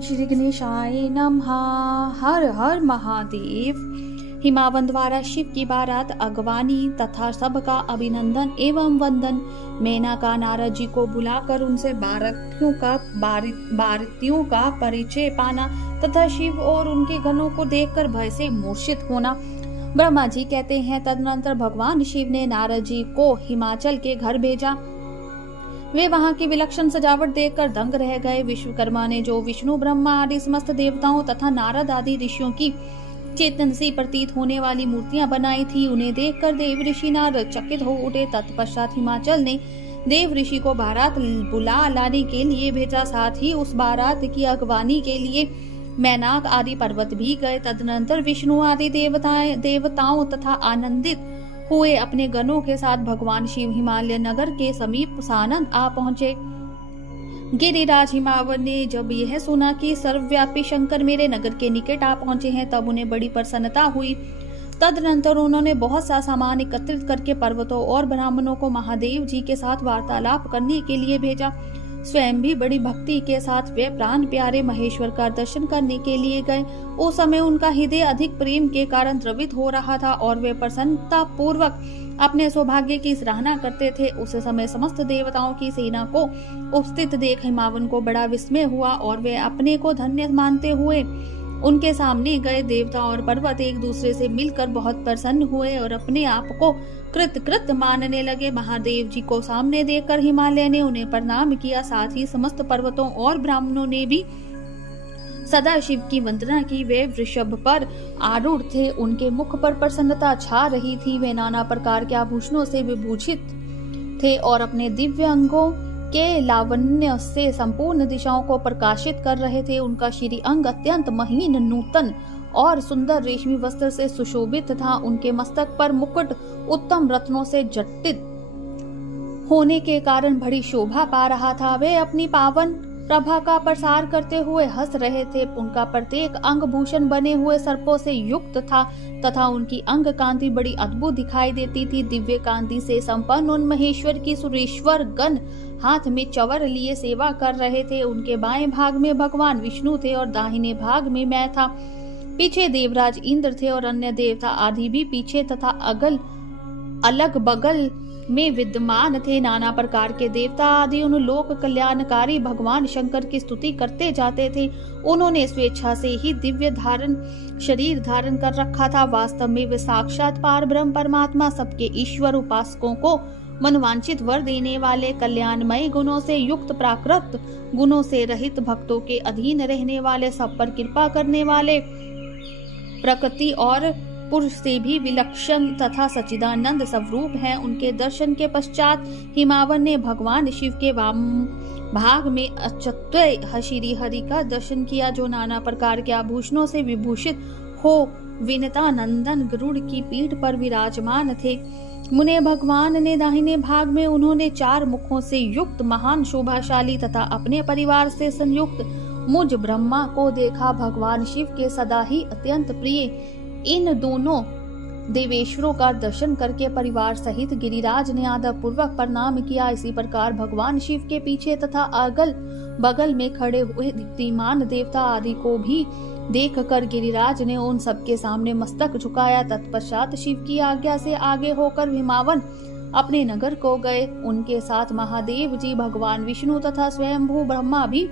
श्री गणेशाय नमः। हर हर महादेव। हिमावन द्वारा शिव की बारात अगवानी तथा सबका अभिनंदन एवं वंदन। मेनका नारद जी को बुलाकर उनसे बारातियों का परिचय पाना तथा शिव और उनके गणों को देखकर भय से मूर्छित होना। ब्रह्मा जी कहते हैं, तदनंतर भगवान शिव ने नारद जी को हिमाचल के घर भेजा। वे वहां की विलक्षण सजावट देखकर दंग रह गए। विश्वकर्मा ने जो विष्णु ब्रह्मा आदि समस्त देवताओं तथा नारद आदि ऋषियों की चेतन सी प्रतीत होने वाली मूर्तियां बनाई थी, उन्हें देखकर देव ऋषि नारद चकित हो उठे। तत्पश्चात हिमाचल ने देव ऋषि को बारात बुला लाने के लिए भेजा। साथ ही उस बारात की अगवानी के लिए मैनाक आदि पर्वत भी गए। तदनंतर विष्णु आदि देवताओं तथा आनंदित हुए अपने गणों के साथ भगवान शिव हिमालय नगर के समीप सानंद आ पहुंचे। गिरिराज हिमावन ने जब यह सुना कि सर्वव्यापी शंकर मेरे नगर के निकट आ पहुंचे हैं, तब उन्हें बड़ी प्रसन्नता हुई। तदनंतर उन्होंने बहुत सा सामान एकत्रित करके पर्वतों और ब्राह्मणों को महादेव जी के साथ वार्तालाप करने के लिए भेजा। स्वयं भी बड़ी भक्ति के साथ वे प्राण प्यारे महेश्वर का दर्शन करने के लिए गए। उस समय उनका हृदय अधिक प्रेम के कारण द्रवित हो रहा था और वे प्रसन्नता पूर्वक अपने सौभाग्य की सराहना करते थे। उस समय समस्त देवताओं की सेना को उपस्थित देख हिमावन को बड़ा विस्मय हुआ और वे अपने को धन्य मानते हुए उनके सामने गए। देवता और पर्वत एक दूसरे से मिलकर बहुत प्रसन्न हुए और अपने आप को कृत मानने लगे। महादेव जी को सामने देखकर हिमालय ने उन्हें प्रणाम किया। साथ ही समस्त पर्वतों और ब्राह्मणों ने भी सदा शिव की वंदना की। वे वृषभ पर आरूढ़ थे, उनके मुख पर प्रसन्नता छा रही थी। वे नाना प्रकार के आभूषणों से विभूषित थे और अपने दिव्य अंगों के लावण्य से संपूर्ण दिशाओं को प्रकाशित कर रहे थे। उनका श्री अंग अत्यंत महीन, नूतन और सुंदर रेशमी वस्त्र से सुशोभित था। उनके मस्तक पर मुकुट उत्तम रत्नों से जटित होने के कारण बड़ी शोभा पा रहा था। वे अपनी पावन प्रभा का प्रसार करते हुए हंस रहे थे। उनका प्रत्येक अंग भूषण बने हुए सर्पों से युक्त था तथा उनकी अंग कांति बड़ी अद्भुत दिखाई देती थी। दिव्य कांति से संपन्न उन महेश्वर की सुरेश्वर गण हाथ में चवर लिए सेवा कर रहे थे। उनके बाएं भाग में भगवान विष्णु थे और दाहिने भाग में मैं था। पीछे देवराज इंद्र थे और अन्य देवता आदि भी पीछे तथा अलग बगल में विद्यमान थे। नाना प्रकार के देवता आदि उन लोक कल्याणकारी भगवान शंकर की स्तुति करते जाते थे। उन्होंने स्वेच्छा से ही दिव्य शरीर धारण कर रखा था। वास्तव में वे साक्षात पार ब्रह्म परमात्मा, सबके ईश्वर, उपासकों को मनवांछित वर देने वाले, कल्याणमय गुणों से युक्त, प्राकृत गुणों से रहित, भक्तों के अधीन रहने वाले, सब पर कृपा करने वाले, प्रकृति और पुरुष से भी विलक्षण तथा सच्चिदानंद स्वरूप हैं। उनके दर्शन के पश्चात हिमावन ने भगवान शिव के वाम भाग में अच्युत श्री हरि का दर्शन किया, जो नाना प्रकार के आभूषणों से विभूषित हो विनता नंदन गरुड़ की पीठ पर विराजमान थे। मुने भगवान ने दाहिने भाग में उन्होंने 4 मुखों से युक्त महान शोभाशाली तथा अपने परिवार से संयुक्त मुझ ब्रह्मा को देखा। भगवान शिव के सदा ही अत्यंत प्रिय इन दोनों देवेश्वरों का दर्शन करके परिवार सहित गिरिराज ने आदर पूर्वक प्रणाम किया। इसी प्रकार भगवान शिव के पीछे तथा अगल बगल में खड़े हुए दीप्तिमान देवता आदि को भी देखकर गिरिराज ने उन सबके सामने मस्तक झुकाया। तत्पश्चात शिव की आज्ञा से आगे होकर हिमावन अपने नगर को गए। उनके साथ महादेव जी, भगवान विष्णु तथा स्वयंभू ब्रह्मा भी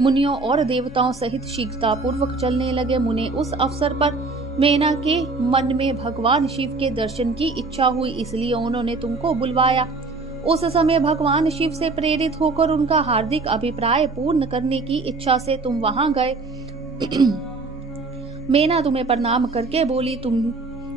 मुनियों और देवताओं सहित शीघ्रता पूर्वक चलने लगे। मुने उस अवसर पर मेना के मन में भगवान शिव के दर्शन की इच्छा हुई, इसलिए उन्होंने तुमको बुलवाया। उस समय भगवान शिव से प्रेरित होकर उनका हार्दिक अभिप्राय पूर्ण करने की इच्छा से तुम वहां गए। मेना तुम्हें प्रणाम करके बोली, तुम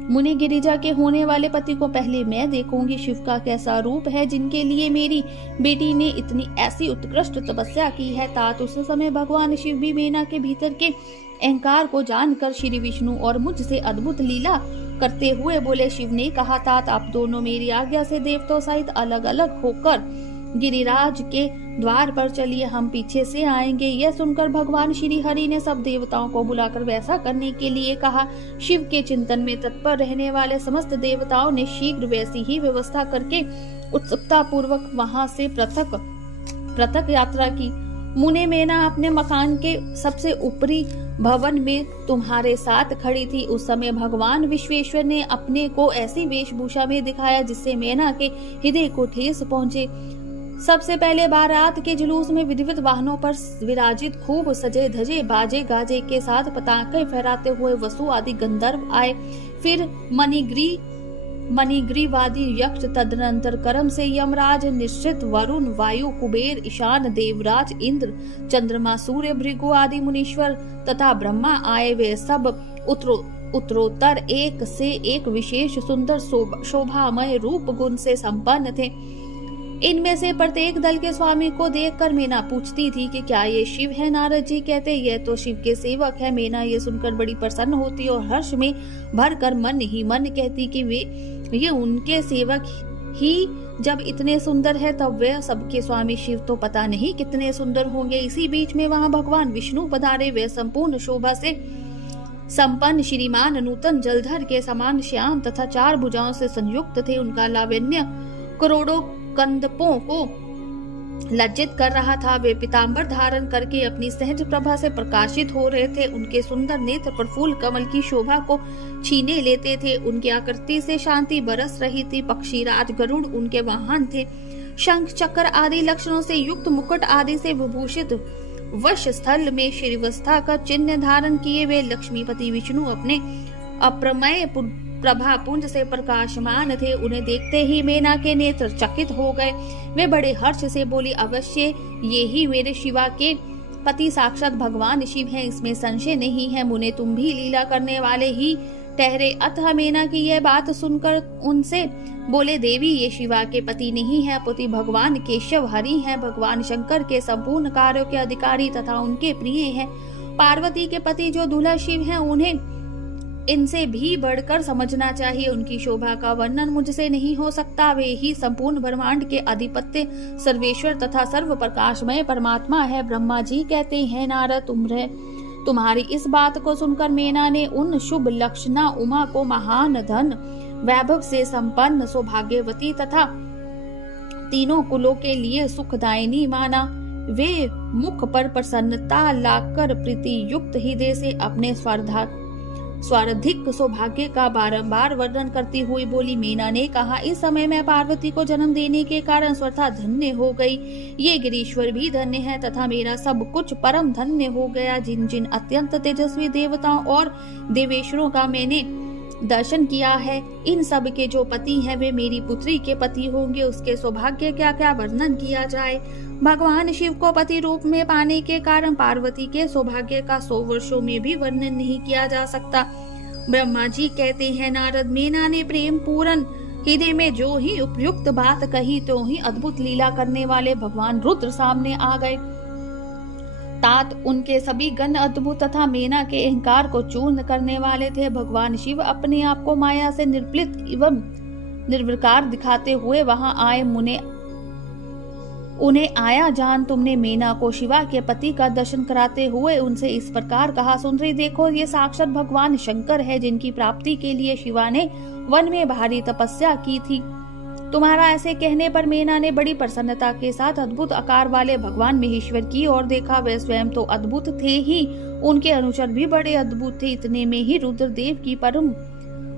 मुनि गिरिजा के होने वाले पति को पहले मैं देखूंगी। शिव का कैसा रूप है जिनके लिए मेरी बेटी ने इतनी ऐसी उत्कृष्ट तपस्या की है। तात उस समय भगवान शिव भी मेना के भीतर के अहंकार को जानकर श्री विष्णु और मुझसे अद्भुत लीला करते हुए बोले। शिव ने कहा, तात आप दोनों मेरी आज्ञा से देवताओं सहित अलग अलग होकर गिरिराज के द्वार पर चलिए, हम पीछे से आएंगे। यह सुनकर भगवान श्री हरि ने सब देवताओं को बुलाकर वैसा करने के लिए कहा। शिव के चिंतन में तत्पर रहने वाले समस्त देवताओं ने शीघ्र वैसी ही व्यवस्था करके उत्सुकता पूर्वक वहां से पृथक यात्रा की। मुने मेना अपने मकान के सबसे ऊपरी भवन में तुम्हारे साथ खड़ी थी। उस समय भगवान विश्वेश्वर ने अपने को ऐसी वेशभूषा में दिखाया जिससे मेना के हृदय को ठेस पहुंचे। सबसे पहले बारात के जुलूस में विधिवत वाहनों पर विराजित खूब सजे धजे बाजे गाजे के साथ पताके फहराते हुए वसु आदि गंधर्व आए। फिर मणिग्रीवादी यक्ष, तदनंतर कर्म से यमराज, निश्चित, वरुण, वायु, कुबेर, ईशान, देवराज, इंद्र, चंद्रमा, सूर्य, भृगु आदि मुनीश्वर तथा ब्रह्मा आए। वे सब उत्तरोत्तर एक से एक विशेष सुंदर शोभामय रूप गुण से संपन्न थे। इनमें से प्रत्येक दल के स्वामी को देखकर मेना पूछती थी कि क्या ये शिव है? नारद जी कहते ये तो शिव के सेवक है। मेना ये सुनकर बड़ी प्रसन्न होती और हर्ष में भरकर मन ही मन कहती कि ये उनके सेवक ही जब इतने सुंदर है तब वे सबके स्वामी शिव तो पता नहीं कितने सुंदर होंगे। इसी बीच में वहां भगवान विष्णु पधारे। वे संपूर्ण शोभा से संपन्न श्रीमान, नूतन, जलधर के समान श्याम तथा 4 भुजाओं से संयुक्त थे। उनका लावण्य करोड़ों कंदपों को लज्जित कर रहा था। वे पीतांबर धारण करके अपनी सहज प्रभा से प्रकाशित हो रहे थे। उनके सुंदर नेत्र प्रफुल्ल कमल की शोभा को छीने लेते थे। उनकी आकृति से शांति बरस रही थी। पक्षीराज गरुड़ उनके वाहन थे। शंख चक्र आदि लक्षणों से युक्त मुकुट आदि से विभूषित वश स्थल में श्रीवस्था का चिन्ह धारण किए वे लक्ष्मीपति विष्णु अपने अप्रमेय प्रभा पुंज से प्रकाशमान थे। उन्हें देखते ही मेना के नेत्र चकित हो गए। वे बड़े हर्ष से बोली, अवश्य ये ही मेरे शिवा के पति साक्षात भगवान शिव हैं, इसमें संशय नहीं है। मुने तुम भी लीला करने वाले ही ठहरे। अतः मेना की यह बात सुनकर उनसे बोले, देवी ये शिवा के पति नहीं है, पति भगवान केशव हरि हैं। भगवान शंकर के संपूर्ण कार्यों के अधिकारी तथा उनके प्रिय हैं। पार्वती के पति जो दूल्हा शिव हैं, उन्हें इनसे भी बढ़कर समझना चाहिए। उनकी शोभा का वर्णन मुझसे नहीं हो सकता। वे ही संपूर्ण ब्रह्मांड के अधिपत्य, सर्वेश्वर तथा सर्व प्रकाशमय परमात्मा है। ब्रह्मा जी कहते हैं, नारद तुम्हारी इस बात को सुनकर मेना ने उन शुभ लक्षणा उमा को महान धन वैभव से संपन्न, सौभाग्यवती तथा तीनों कुलों के लिए सुखदायिनी माना। वे मुख पर प्रसन्नता लाकर प्रीति युक्त हृदय से अपने स्वार्थिक सौभाग्य का बारंबार वर्णन करती हुई बोली। मीना ने कहा, इस समय मैं पार्वती को जन्म देने के कारण स्वतः धन्य हो गई। ये गिरीश्वर भी धन्य है तथा मेरा सब कुछ परम धन्य हो गया। जिन जिन अत्यंत तेजस्वी देवताओं और देवेश्वरों का मैंने दर्शन किया है, इन सब के जो पति हैं वे मेरी पुत्री के पति होंगे। उसके सौभाग्य क्या क्या वर्णन किया जाए। भगवान शिव को पति रूप में पाने के कारण पार्वती के सौभाग्य का 100 वर्षों में भी वर्णन नहीं किया जा सकता। ब्रह्मा जी कहते हैं, नारद, मीना ने प्रेम पूर्ण हृदय में जो ही उपयुक्त बात कही तो ही अद्भुत लीला करने वाले भगवान रुद्र सामने आ गए। तात उनके सभी गण अद्भुत तथा मीना के अहंकार को चूर्ण करने वाले थे। भगवान शिव अपने आप को माया से निर्लिप्त एवं निर्विकार दिखाते हुए वहां आए। उन्हें आया जान तुमने मीना को शिवा के पति का दर्शन कराते हुए उनसे इस प्रकार कहा, सुंदरी देखो, ये साक्षात भगवान शंकर है, जिनकी प्राप्ति के लिए शिवा ने वन में भारी तपस्या की थी। तुम्हारा ऐसे कहने पर मीना ने बड़ी प्रसन्नता के साथ अद्भुत आकार वाले भगवान महेश्वर की ओर देखा। वे स्वयं तो अद्भुत थे ही, उनके अनुचर भी बड़े अद्भुत थे। इतने में ही रुद्रदेव की परम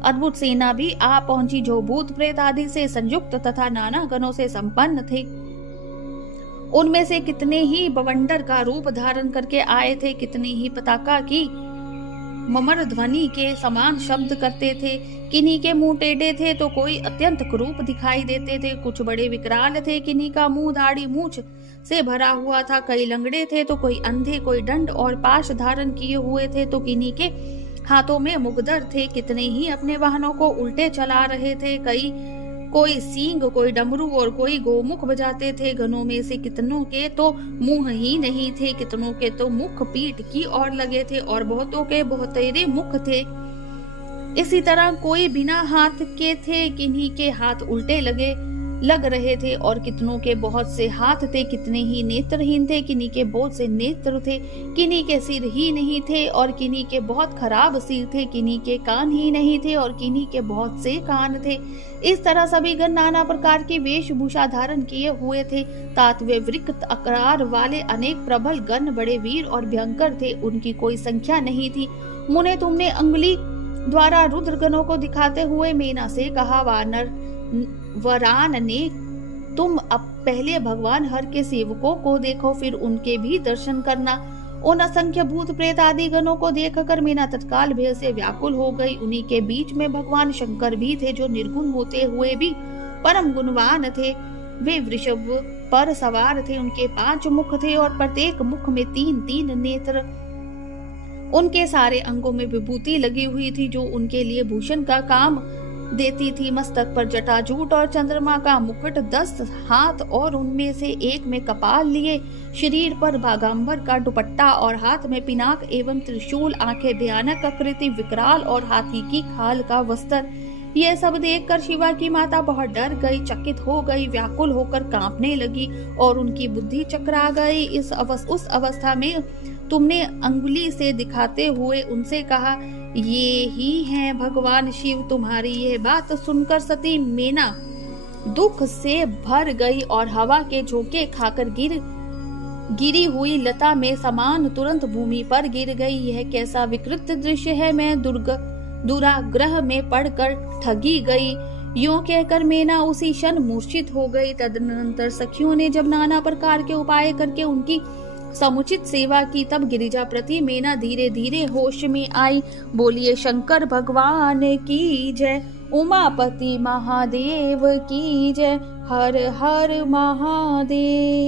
अद्भुत सेना भी आ पहुंची, जो भूत प्रेत आदि से संयुक्त तथा नाना गणों से संपन्न थे। उनमें से कितने ही बवंडर का रूप धारण करके आए थे, कितने ही पताका की ममर ध्वनि के समान शब्द करते थे। किन्हीं के मुंह टेढ़े थे तो कोई अत्यंत क्रूप दिखाई देते थे। कुछ बड़े विकराल थे, किन्हीं का मुंह दाढ़ी मूछ से भरा हुआ था। कई लंगड़े थे तो कोई अंधे, कोई दंड और पाश धारण किए हुए थे तो किन्हीं के हाथों में मुगदर थे। कितने ही अपने वाहनों को उल्टे चला रहे थे। कोई सींग, कोई डमरू और कोई गोमुख बजाते थे। गणों में से कितनों के तो मुंह ही नहीं थे, कितनों के तो मुख पीठ की ओर लगे थे और बहुतों के बहुतेरे मुख थे। इसी तरह कोई बिना हाथ के थे, किन्हीं के हाथ उल्टे लगे लग रहे थे और कितनों के बहुत से हाथ थे, कितने ही नेत्रहीन थे, किन्हीं के बहुत से नेत्र थे, किन्हीं के सिर ही नहीं थे और किन्हीं के बहुत खराब सिर थे, किन्हीं के कान ही नहीं थे और किन्हीं के बहुत से कान थे। इस तरह सभी गण नाना प्रकार की वेशभूषा धारण किए हुए थे। तात वे वृक्क आकार वाले अनेक प्रबल गण बड़े वीर और भयंकर थे, उनकी कोई संख्या नहीं थी। मुने तुमने अंगुली द्वारा रुद्रगणों को दिखाते हुए मेना से कहा, वरान ने तुम अब पहले भगवान हर के सेवकों को देखो, फिर उनके भी दर्शन करना। उन असंख्य भूत प्रेत आदि गणों को देखकर मीना तत्काल भय से व्याकुल हो गई। उन्हीं के बीच में भगवान शंकर भी थे, जो निर्गुण होते हुए भी परम गुणवान थे। वे वृषभ पर सवार थे, उनके 5 मुख थे और प्रत्येक मुख में 3-3 नेत्र। उनके सारे अंगों में विभूति लगी हुई थी, जो उनके लिए भूषण का काम देती थी। मस्तक पर जटाजूट और चंद्रमा का मुकुट, 10 हाथ और उनमें से एक में कपाल लिए, शरीर पर बागांबर का दुपट्टा और हाथ में पिनाक एवं त्रिशूल, आंखें भयानक आकृति, विकराल और हाथी की खाल का वस्त्र। यह सब देखकर शिवा की माता बहुत डर गई, चकित हो गई, व्याकुल होकर कांपने लगी और उनकी बुद्धि चकरा गई। उस अवस्था में तुमने अंगुली से दिखाते हुए उनसे कहा, ये ही हैं भगवान शिव। तुम्हारी यह बात सुनकर सती मेना दुख से भर गई और हवा के झोंके खाकर गिरी हुई लता में समान तुरंत भूमि पर गिर गई। यह कैसा विकृत दृश्य है, मैं दुराग्रह में पड़कर ठगी गई। यूं कहकर मेना उसी क्षण मूर्छित हो गई। तदनंतर सखियों ने जब नाना प्रकार के उपाय करके उनकी समुचित सेवा की, तब गिरिजा प्रति मेना धीरे धीरे होश में आई। बोलिए शंकर भगवान की जय, उमापति महादेव की जय, हर हर महादेव।